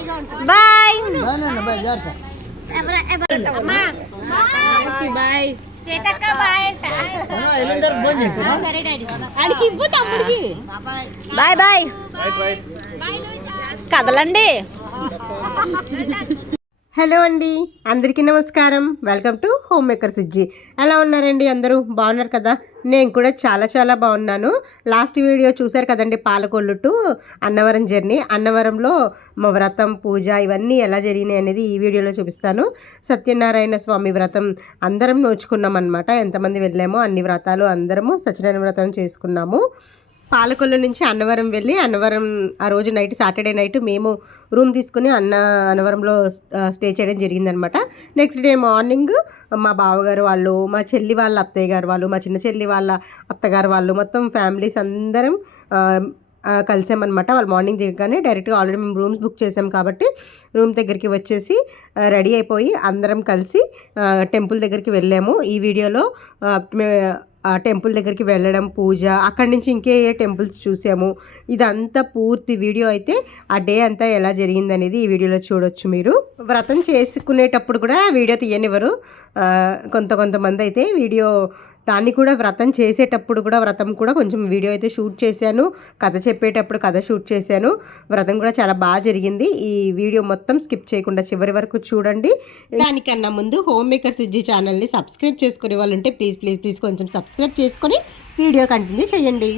Bye bye bye bye కదలండి. Hello అండి, అందరికీ నమస్కారం. Welcome to homemaker Sujji. ఎలా ఉన్నారండి? అందరూ బాగున్నారు కదా? నేను కూడా చాలా చాలా బాగున్నాను. లాస్ట్ వీడియో చూశారు కదండి, పాలకొల్లు టు అన్నవరం జర్నీ. అన్నవరంలో మా వ్రతం, పూజ ఇవన్నీ ఎలా జరిగినాయి అనేది ఈ వీడియోలో చూపిస్తాను. సత్యనారాయణ స్వామి వ్రతం అందరం నోచుకున్నాం అనమాట. ఎంతమంది వెళ్ళామో అన్ని వ్రతాలు అందరము సత్యనారాయణ వ్రతం చేసుకున్నాము. పాలకొల్లు నుంచి అన్నవరం వెళ్ళి అన్నవరం ఆ రోజు నైట్, సాటర్డే నైట్ మేము రూమ్ తీసుకుని అన్నవరంలో స్టే చేయడం జరిగిందనమాట. నెక్స్ట్ డే మార్నింగ్ మా బావగారు వాళ్ళు, మా చెల్లి వాళ్ళ అత్తయ్య గారు వాళ్ళు, మా చిన్న చెల్లి వాళ్ళ అత్తగారు వాళ్ళు, మొత్తం ఫ్యామిలీస్ అందరం కలిసామన్నమాట. వాళ్ళు మార్నింగ్ దిగగానే డైరెక్ట్గా ఆల్రెడీ మేము రూమ్స్ బుక్ చేసాం కాబట్టి రూమ్ దగ్గరికి వచ్చేసి రెడీ అయిపోయి అందరం కలిసి టెంపుల్ దగ్గరికి వెళ్ళాము. ఈ వీడియోలో ఆ టెంపుల్ దగ్గరికి వెళ్ళడం, పూజ, అక్కడి నుంచి ఇంకే ఏ టెంపుల్స్ చూసాము, ఇదంతా పూర్తి వీడియో అయితే ఆ డే అంతా ఎలా జరిగిందనేది ఈ వీడియోలో చూడొచ్చు మీరు. వ్రతం చేసుకునేటప్పుడు కూడా వీడియో తీయనివ్వరు కొంతమంది అయితే. వీడియో దాన్ని కూడా వ్రతం చేసేటప్పుడు కూడా వ్రతం కూడా కొంచెం వీడియో అయితే షూట్ చేశాను. కథ చెప్పేటప్పుడు కథ షూట్ చేశాను. వ్రతం కూడా చాలా బాగా జరిగింది. ఈ వీడియో మొత్తం స్కిప్ చేయకుండా చివరి వరకు చూడండి. దానికన్నా ముందు హోమ్ మేకర్ సుజ్జి ఛానల్ని సబ్స్క్రైబ్ చేసుకునే వాళ్ళు ఉంటే ప్లీజ్ కొంచెం సబ్స్క్రైబ్ చేసుకొని వీడియో కంటిన్యూ చేయండి.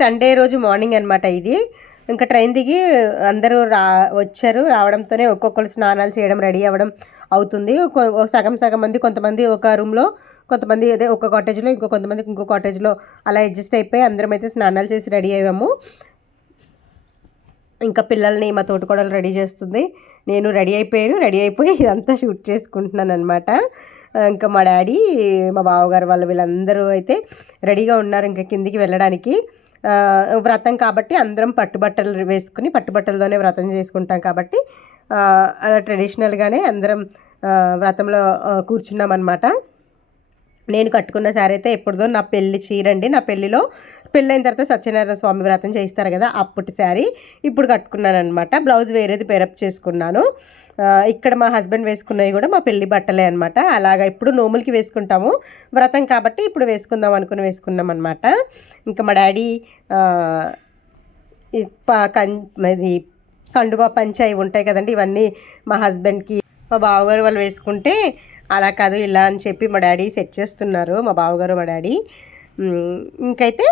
సండే రోజు మార్నింగ్ అనమాట ఇది. ఇంకా ట్రైన్ దిగి అందరూ రావడంతోనే ఒక్కొక్కరు స్నానాలు చేయడం, రెడీ అవ్వడం అవుతుంది. సగం మంది, కొంతమంది ఒక రూమ్లో, కొంతమంది అదే ఒక కాటేజ్లో, కొంతమంది ఇంకో కాటేజ్లో అలా అడ్జస్ట్ అయిపోయి అందరం అయితే స్నానాలు చేసి రెడీ అయ్యాము. ఇంకా పిల్లల్ని మా తోటికోడలు రెడీ చేస్తుంది. నేను రెడీ అయిపోయి ఇదంతా షూట్ చేసుకుంటున్నాను అనమాట. ఇంకా మా డాడీ, మా బావగారు వాళ్ళు వీళ్ళందరూ అయితే రెడీగా ఉన్నారు ఇంకా కిందికి వెళ్ళడానికి. వ్రతం కాబట్టి అందరం పట్టుబట్టలు వేసుకుని పట్టుబట్టలతోనే వ్రతం చేసుకుంటాం కాబట్టి అలా ట్రెడిషనల్గానే అందరం వ్రతంలో కూర్చున్నాం అనమాట. నేను కట్టుకున్న శారీ అయితే ఎప్పుడుదో నా పెళ్లి చీరండి. నా పెళ్ళైన తర్వాత సత్యనారాయణ స్వామి వ్రతం చేయిస్తారు కదా, అప్పటి శారీ ఇప్పుడు కట్టుకున్నాను అనమాట. బ్లౌజ్ వేరేది పేరప్ చేసుకున్నాను. ఇక్కడ మా హస్బెండ్ వేసుకున్నవి కూడా మా పెళ్లి బట్టలే అనమాట. అలాగా ఇప్పుడు నోములకి వేసుకుంటాము, వ్రతం కాబట్టి ఇప్పుడు వేసుకుందాం అనుకుని వేసుకున్నాం అనమాట. ఇంకా మా డాడీ ఇది కండువా పంచ ఇవి ఉంటాయి కదండి, ఇవన్నీ మా హస్బెండ్కి, మా బావగారు వాళ్ళు వేసుకుంటే అలా కాదు ఇలా అని చెప్పి మా డాడీ సెట్ చేస్తున్నారు, మా బావగారు మా డాడీ. ఇంకైతే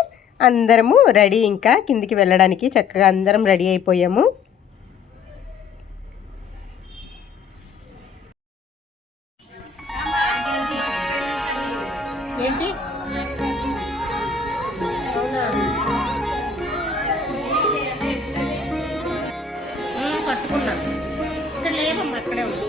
అందరము రెడీ ఇంకా కిందికి వెళ్ళడానికి చక్కగా అందరం రెడీ అయిపోయాము. ఏంటి పట్టుకున్నా ఇక్కడ లేవమ్మా, అక్కడే ఉంది.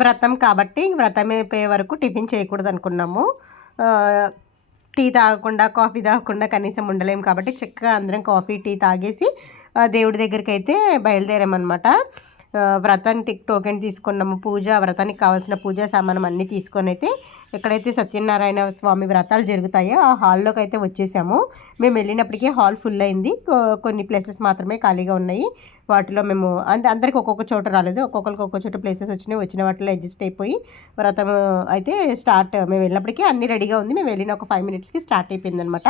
వ్రతం కాబట్టి వ్రతం అయిపోయే వరకు టిఫిన్ చేయకూడదు అనుకున్నాము. టీ తాగకుండా, కాఫీ తాగకుండా కనీసం ఉండలేము కాబట్టి చక్కగా అందరం కాఫీ, టీ తాగేసి దేవుడి దగ్గరికి అయితే బయలుదేరామన్నమాట. వ్రతానికి టోకెన్ తీసుకున్నాము. వ్రతానికి కావాల్సిన పూజా సామానం అన్నీ తీసుకొని అయితే ఎక్కడైతే సత్యనారాయణ స్వామి వ్రతాలు జరుగుతాయో ఆ హాల్లోకి అయితే వచ్చేసాము. మేము వెళ్ళినప్పటికీ హాల్ ఫుల్ అయింది. కొన్ని ప్లేసెస్ మాత్రమే ఖాళీగా ఉన్నాయి. వాటిలో మేము అందరికి ఒక్కొక్క చోట రాలేదు, ఒక్కొక్కరికి ఒక్కొక్క చోట ప్లేసెస్ వచ్చినాయి. వచ్చిన వాటిలో అడ్జస్ట్ అయిపోయి వ్రతం అయితే మేము వెళ్ళినప్పటికీ అన్నీ రెడీగా ఉంది. మేము వెళ్ళిన ఒక 5 minutesకి స్టార్ట్ అయిపోయింది అనమాట.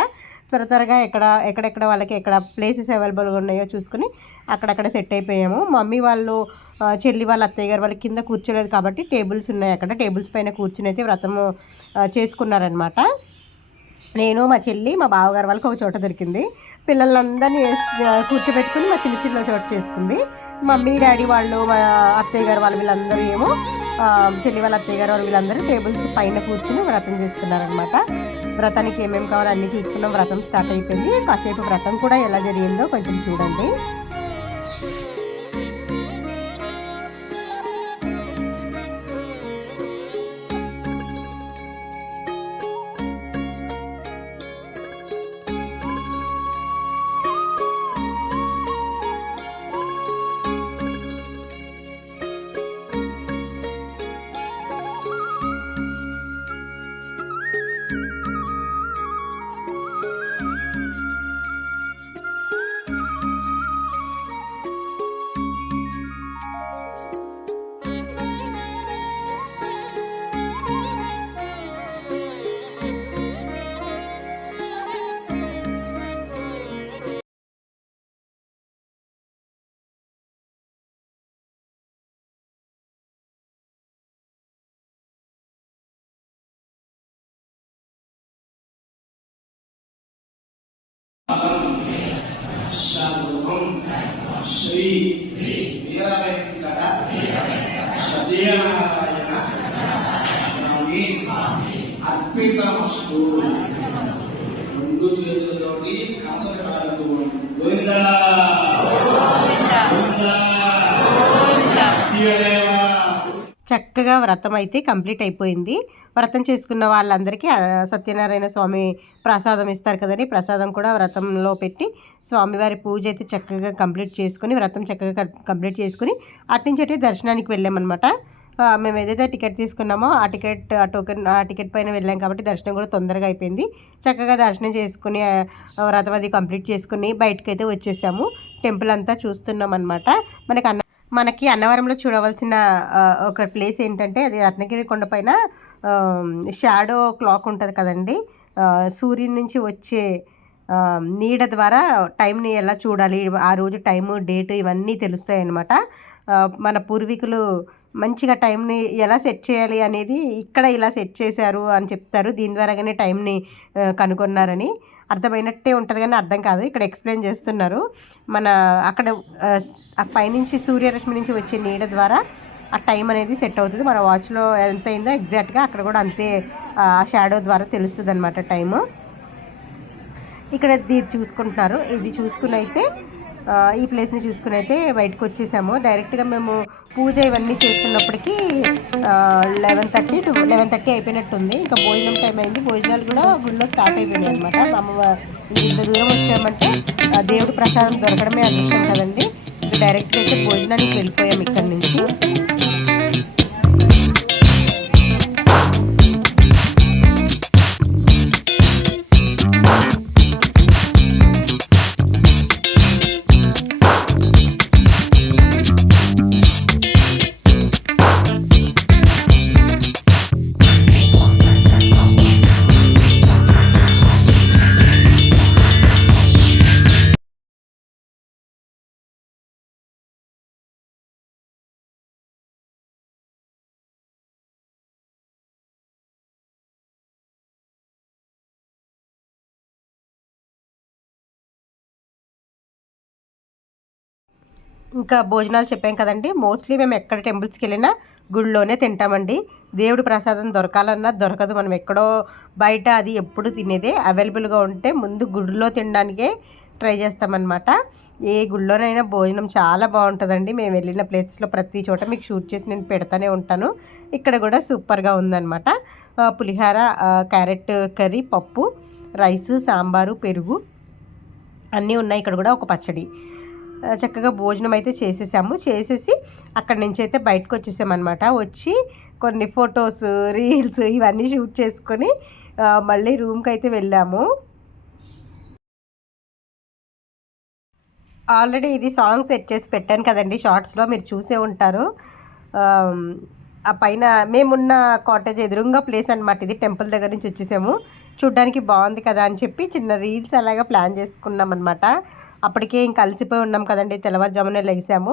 త్వరగా ఎక్కడెక్కడ వాళ్ళకి ఎక్కడ ప్లేసెస్ అవైలబుల్గా ఉన్నాయో చూసుకుని అక్కడక్కడ సెట్ అయిపోయాము. మమ్మీ వాళ్ళు చెల్లి వాళ్ళ అత్తయ్య గారు వాళ్ళు కింద కూర్చోలేదు కాబట్టి టేబుల్స్ ఉన్నాయి, అక్కడ టేబుల్స్ పైన కూర్చుని అయితే వ్రతము చేసుకున్నారనమాట. నేను మా చెల్లి మా బావగారు వాళ్ళకి ఒక చోట దొరికింది. పిల్లలందరినీ కూర్చోబెట్టుకుని మా చిన్న చోట చేసుకుంది. మమ్మీ డాడీ వాళ్ళు అత్తయ్య గారు వాళ్ళు వీళ్ళందరూ ఏమో చెల్లి వాళ్ళ అత్తయ్య గారు వాళ్ళు వీళ్ళందరూ టేబుల్స్ పైన కూర్చుని వ్రతం చేసుకున్నారనమాట. వ్రతానికి ఏమేమి కావాలో అన్నీ చూసుకున్నాం. వ్రతం స్టార్ట్ అయిపోయింది. కాసేపు వ్రతం కూడా ఎలా జరిగిందో కొంచెం చూడండి. శ్రీ వీరవేంకట సత్యనారాయణ స్వామి అర్పితమస్తు. రెండు చేతులతోటి కాసకాలకు గోవిందా చక్కగా వ్రతం అయితే కంప్లీట్ అయిపోయింది. వ్రతం చేసుకున్న వాళ్ళందరికీ సత్యనారాయణ స్వామి ప్రసాదం ఇస్తారు కదండి, ప్రసాదం కూడా వ్రతంలో పెట్టి స్వామివారి పూజ అయితే చక్కగా కంప్లీట్ చేసుకుని వ్రతం చక్కగా కంప్లీట్ చేసుకుని అట్నుంచి దర్శనానికి వెళ్ళామన్నమాట. మేము ఏదైతే టికెట్ తీసుకున్నామో ఆ టికెట్ పైన వెళ్ళాం కాబట్టి దర్శనం కూడా తొందరగా అయిపోయింది. చక్కగా దర్శనం చేసుకుని వ్రతం అది కంప్లీట్ చేసుకుని బయటకు అయితే వచ్చేసాము. టెంపుల్ అంతా చూస్తున్నాం అనమాట. మనకి అన్నవరంలో చూడవలసిన ఒక ప్లేస్ ఏంటంటే అది రత్నగిరి కొండపైన షాడో క్లాక్ ఉంటుంది కదండి. సూర్యుని నుంచి వచ్చే నీడ ద్వారా టైంని ఎలా చూడాలి, ఆ రోజు టైము డేటు ఇవన్నీ తెలుస్తాయి అన్నమాట. మన పూర్వీకులు మంచిగా టైంని ఎలా సెట్ చేయాలి అనేది ఇక్కడ ఇలా సెట్ చేశారు అని చెప్తారు. దీని ద్వారాగానే టైంని కనుగొన్నారని అర్థమైనట్టే ఉంటుంది కానీ అర్థం కాదు. ఇక్కడ ఎక్స్ప్లెయిన్ చేస్తున్నారు. అక్కడ ఆ పైనుంచి సూర్యరశ్మి నుంచి వచ్చే నీడ ద్వారా ఆ టైం అనేది సెట్ అవుతుంది. మన వాచ్లో ఎంత అయిందో ఎగ్జాక్ట్గా అక్కడ కూడా అంతే ఆ షాడో ద్వారా తెలుస్తుంది అనమాట టైము. ఇక్కడ ఇది చూసుకుంటున్నారు. ఇది చూసుకుని అయితే ఈ ప్లేస్ని చూసుకుని అయితే బయటకు వచ్చేసాము. డైరెక్ట్గా మేము పూజ ఇవన్నీ చేసుకున్నప్పటికీ 11:30 అయిపోయినట్టుంది. ఇంకా భోజనం టైం అయింది. భోజనాలు కూడా గుళ్ళో స్టార్ట్ అయిపోయినాయి అనమాట. ఇంత దూరం వచ్చామంటే దేవుడి ప్రసాదం దొరకడమే అదృష్టం కదండి. డైరెక్ట్గా అయితే భోజనానికి వెళ్ళిపోయాం ఇక్కడ నుంచి. ఇంకా భోజనాలు చెప్పాం కదండి. మోస్ట్లీ మేము ఎక్కడ టెంపుల్స్కి వెళ్ళినా గుడిలోనే తింటామండి. దేవుడి ప్రసాదం దొరకాలన్నా దొరకదు. మనం ఎక్కడో బయట అది ఎప్పుడు తినేదే. అవైలబుల్గా ఉంటే ముందు గుడిలో తినడానికే ట్రై చేస్తామన్నమాట. ఏ గుడిలోనైనా భోజనం చాలా బాగుంటుందండి. మేము వెళ్ళిన ప్లేసెస్లో ప్రతి చోట మీకు షూట్ చేసి నేను పెడతానే ఉంటాను. ఇక్కడ కూడా సూపర్గా ఉందన్నమాట. పులిహార, క్యారెట్ కర్రీ, పప్పు, రైస్, సాంబారు, పెరుగు అన్నీ ఉన్నాయి. ఇక్కడ కూడా ఒక పచ్చడి. చక్కగా భోజనం అయితే చేసేసాము. చేసేసి అక్కడి నుంచి అయితే బయటకు వచ్చేసామన్నమాట. వచ్చి కొన్ని ఫొటోస్, రీల్స్ ఇవన్నీ షూట్ చేసుకొని మళ్ళీ రూమ్కి అయితే వెళ్ళాము. ఆల్రెడీ ఇది సాంగ్ సెట్ చేసి పెట్టాను కదండి, షార్ట్స్లో మీరు చూసే ఉంటారు. ఆ పైన మేమున్న కాటేజ్ ఎదురుగా ప్లేస్ అనమాట ఇది. టెంపుల్ దగ్గర నుంచి వచ్చేసాము. చూడ్డానికి బాగుంది కదా అని చెప్పి చిన్న రీల్స్ అలాగా ప్లాన్ చేసుకున్నాం అనమాట. అప్పటికే ఇంకా అలసిపోయి ఉన్నాం కదండి, తెల్లవారుజామునే లెగిసాము.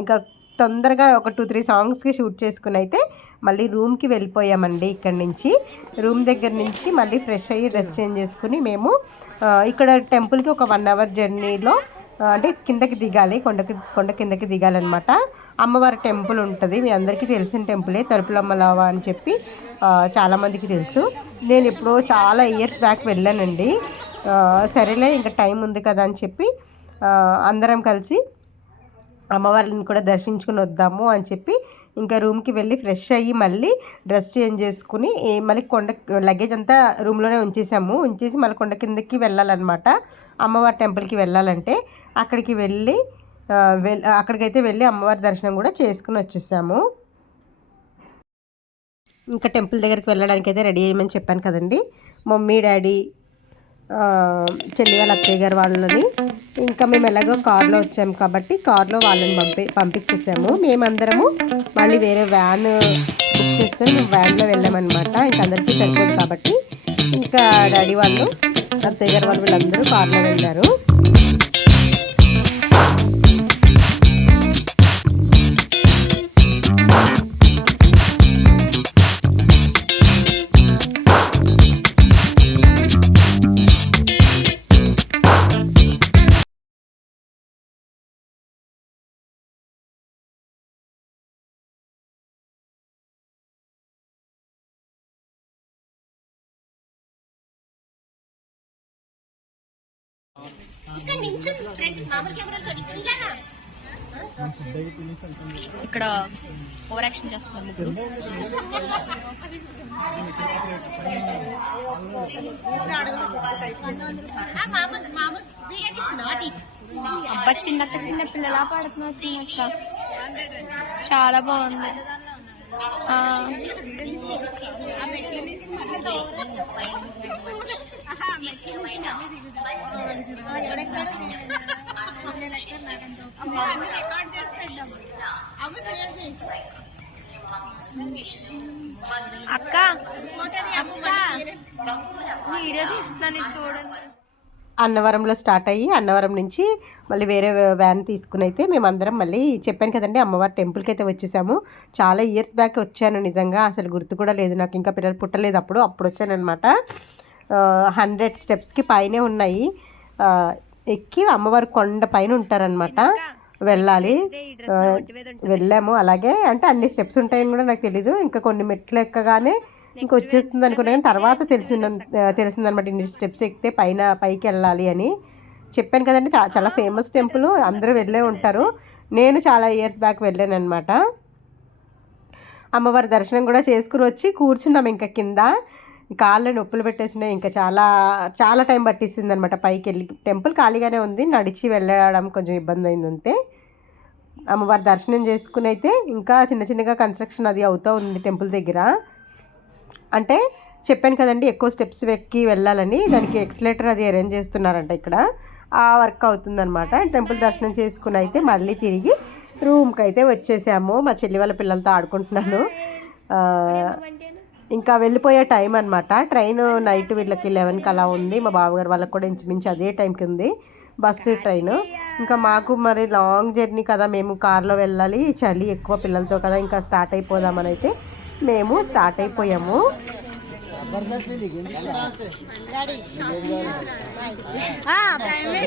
ఇంకా తొందరగా ఒక 2-3 సాంగ్స్కి షూట్ చేసుకుని అయితే మళ్ళీ రూమ్కి వెళ్ళిపోయామండి. ఇక్కడి నుంచి రూమ్ దగ్గర నుంచి మళ్ళీ ఫ్రెష్ అయ్యి డ్రెస్ చేంజ్ చేసుకుని మేము ఇక్కడ టెంపుల్కి ఒక 1 అవర్ జర్నీలో అంటే కిందకి దిగాలి, కొండ కిందకి దిగాలన్నమాట. అమ్మవారి టెంపుల్ ఉంటుంది, మీ అందరికీ తెలిసిన టెంపులే, తలుపులమ్మలావా అని చెప్పి చాలామందికి తెలుసు. నేను ఎప్పుడో చాలా ఇయర్స్ బ్యాక్ వెళ్ళానండి. సరేలే ఇంకా టైం ఉంది కదా అని చెప్పి అందరం కలిసి అమ్మవారిని కూడా దర్శించుకుని వద్దాము అని చెప్పి ఇంకా రూమ్కి వెళ్ళి ఫ్రెష్ అయ్యి మళ్ళీ డ్రెస్ చేంజ్ చేసుకుని మళ్ళీ లగేజ్ అంతా రూమ్లోనే ఉంచేసి మళ్ళీ కొండ కిందకి వెళ్ళాలన్నమాట. అమ్మవారి టెంపుల్కి వెళ్ళాలంటే అక్కడికైతే వెళ్ళి అమ్మవారి దర్శనం కూడా చేసుకుని వచ్చేసాము. ఇంకా టెంపుల్ దగ్గరికి వెళ్ళడానికి అయితే రెడీ అయ్యమని చెప్పాను కదండి. మమ్మీ, డాడీ, చెల్లి వాళ్ళ అత్తయ్య గారు వాళ్ళని ఇంకా మేము ఎలాగో కార్లో వచ్చాము కాబట్టి కార్లో వాళ్ళని పంపించేసాము. మేమందరము మళ్ళీ వేరే వ్యాన్ బుక్ చేసుకొని మేము వ్యాన్లో వెళ్ళామన్నమాట. ఇంకా అందరికీ సరిపోదు కాబట్టి ఇంకా డాడీ వాళ్ళు, అత్తయ్య గారు వాళ్ళు వీళ్ళందరూ కార్లో వెళ్ళారు. ఇక్కడ ఓవర్ యాక్షన్ చేస్తున్నారు ముగ్గురు. అబ్బా చిన్న పిల్లలా పాడుతున్నారు. చిన్నక్క చాలా బాగుంది. అక్క వీడియో తీస్తున్నాను చూడండి. అన్నవరంలో స్టార్ట్ అయ్యి అన్నవరం నుంచి మళ్ళీ వేరే వ్యాన్ తీసుకుని అయితే మేమందరం మళ్ళీ చెప్పాను కదండి అమ్మవారి టెంపుల్కి అయితే వచ్చేసాము. చాలా ఇయర్స్ బ్యాక్ వచ్చాను, నిజంగా అసలు గుర్తు కూడా లేదు నాకు, ఇంకా పిల్లలు పుట్టలేదు అప్పుడు వచ్చాను అనమాట. 100 స్టెప్స్కి పైనే ఉన్నాయి. ఎక్కి అమ్మవారి కొండ పైన ఉంటారనమాట, వెళ్ళాలి. వెళ్ళాము. అలాగే అంటే అన్ని స్టెప్స్ ఉంటాయని కూడా నాకు తెలీదు. ఇంకా కొన్ని మెట్లు ఎక్కగానే ఇంకా వచ్చేస్తుంది అనుకున్నాను, కానీ తర్వాత తెలిసిందనమాట ఇన్ని స్టెప్స్ ఎక్కితే పైకి వెళ్ళాలి అని. చెప్పాను కదండి చాలా ఫేమస్ టెంపుల్, అందరూ వెళ్ళే ఉంటారు. నేను చాలా ఇయర్స్ బ్యాక్ వెళ్ళాను అనమాట. అమ్మవారి దర్శనం కూడా చేసుకుని వచ్చి కూర్చున్నాం ఇంకా కింద. కాళ్ళు నొప్పులు పెట్టేసినాయి, ఇంకా చాలా టైం పట్టిస్తుంది అనమాట పైకి వెళ్ళి. టెంపుల్ ఖాళీగానే ఉంది, నడిచి వెళ్ళడం కొంచెం ఇబ్బంది అయింది అంతే. అమ్మవారి దర్శనం చేసుకుని అయితే ఇంకా చిన్నగా కన్స్ట్రక్షన్ అది అవుతూ ఉంది టెంపుల్ దగ్గర. అంటే చెప్పాను కదండి ఎక్కువ స్టెప్స్ ఎక్కి వెళ్ళాలని, దానికి ఎక్సలేటర్ అది అరేంజ్ చేస్తున్నారంట ఇక్కడ, ఆ వర్క్ అవుతుందన్నమాట. టెంపుల్ దర్శనం చేసుకుని అయితే మళ్ళీ తిరిగి రూమ్కి అయితే వచ్చేసాము. మా చెల్లి వాళ్ళ పిల్లలతో ఆడుకుంటున్నాను. ఇంకా వెళ్ళిపోయే టైం అనమాట. ట్రైన్ నైట్ వీళ్ళకి 11కి అలా ఉంది, మా బావగారు వాళ్ళకి కూడా ఇంచుమించు అదే టైంకి ఉంది బస్సు ట్రైన్. ఇంకా మాకు మరి లాంగ్ జర్నీ కదా, మేము కార్లో వెళ్ళాలి, చలి ఎక్కువ పిల్లలతో కదా, ఇంకా స్టార్ట్ అయిపోదామని అయితే మేము స్టార్ట్ అయిపోయాము.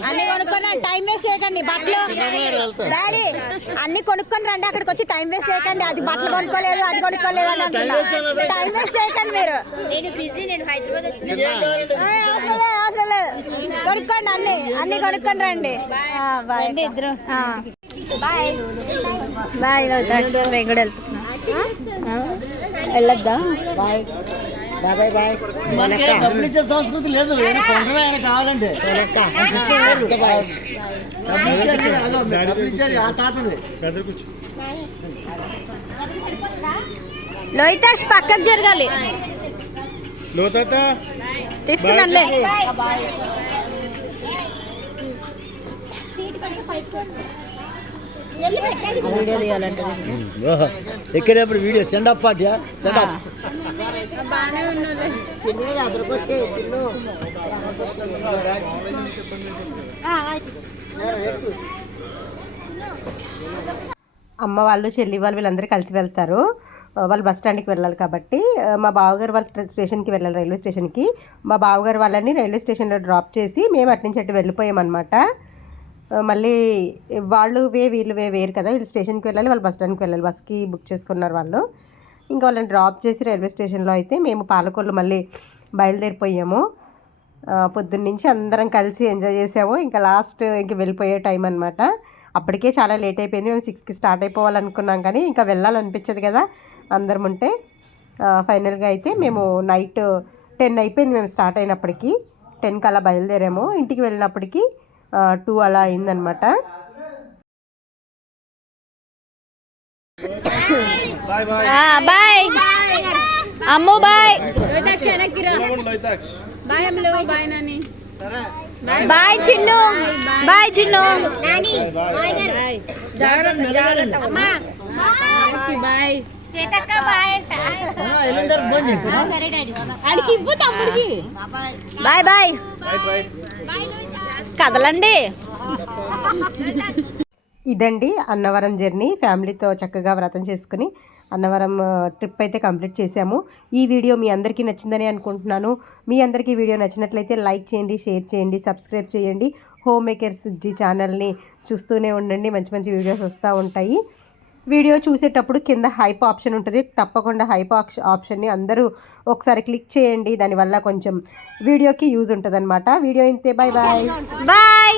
అన్ని కొనుక్కొని టైం వేస్ట్ చేయకండి. బట్టలు డాడీ అన్ని కొనుక్కొని రండి, అక్కడికి వచ్చి టైం వేస్ట్ చేయకండి. అది బట్టలు కొనుక్కోలేదు, అది కొనుక్కోలేదు అని అంటున్నా. టైం వేస్ట్ చేయకండి మీరు. నేను బిజీ, నేను హైదరాబాద్ వచ్చిన అవసరం లేదు. కొనుక్కోండి, అన్ని కొనుక్కొని రండి. బాయ్ ఇద్దరు. Bye bye. మేము కూడా వెళ్ళొద్దా? Bye bye bye. డబ్బులు ఇచ్చే సంస్కృతి లేదు, కావాలంటే డబ్బులు ఇచ్చేది ఆ తాతది. లోహితాక్ష్ పక్కకు జరగాలి. తీస్తున్నానులే. వీడియో తీయాలంటే ఎక్కడెప్పుడు video send off party send off అమ్మ వాళ్ళు చెల్లి వాళ్ళు వీళ్ళందరూ కలిసి వెళ్తారు. వాళ్ళు బస్ స్టాండ్కి వెళ్ళాలి కాబట్టి మా బావగారు వాళ్ళ స్టేషన్కి వెళ్ళాలి, రైల్వే స్టేషన్కి. మా బావగారు వాళ్ళని రైల్వే స్టేషన్లో డ్రాప్ చేసి మేము అటు నుంచి అటు వెళ్ళిపోయామన్నమాట. మళ్ళీ వాళ్ళు వీళ్ళు వేరు కదా, వీళ్ళు స్టేషన్కి వెళ్ళాలి, వాళ్ళు బస్ స్టాండ్కి వెళ్ళాలి. బస్కి బుక్ చేసుకున్నారు వాళ్ళు. ఇంకా వాళ్ళని డ్రాప్ చేసి రైల్వే స్టేషన్లో అయితే మేము పాలకొల్లు మళ్ళీ బయలుదేరిపోయాము. పొద్దున్నుంచి అందరం కలిసి ఎంజాయ్ చేసాము. ఇంకా లాస్ట్ ఇంక వెళ్ళిపోయే టైం అనమాట. అప్పటికే చాలా లేట్ అయిపోయింది. మేము 6కి స్టార్ట్ అయిపోవాలనుకున్నాం కానీ ఇంకా వెళ్ళాలనిపించదు కదా అందరం ఉంటే. ఫైనల్గా అయితే మేము నైట్ 10 అయిపోయింది మేము స్టార్ట్ అయినప్పటికీ. 10కి అలా బయలుదేరాము. ఇంటికి వెళ్ళినప్పటికీ 2 అలా అయిందనమాట. Bye Ammu, bye bye Chinnu, bye Chinnu, bye bye bye కదలండి. ఇదండి అన్నవరం జర్నీ. ఫ్యామిలీతో చక్కగా వ్రతం చేసుకుని అన్నవరం ట్రిప్ అయితే కంప్లీట్ చేసాము. ఈ వీడియో మీ అందరికీ నచ్చిందని అనుకుంటున్నాను. మీ అందరికీ వీడియో నచ్చినట్లయితే లైక్ చేయండి, షేర్ చేయండి, సబ్స్క్రైబ్ చేయండి. హోమ్ మేకర్స్ సుజ్జి ఛానల్ని చూస్తూనే ఉండండి, మంచి మంచి వీడియోస్ వస్తూ ఉంటాయి. వీడియో చూసేటప్పుడు కింద హైప్ ఆప్షన్ ఉంటుంది, తప్పకుండా హైప్ ఆప్షన్ని అందరూ ఒకసారి క్లిక్ చేయండి. దానివల్ల కొంచెం వీడియోకి యూజ్ ఉంటుంది అనమాట. వీడియో ఇంతే. Bye bye bye.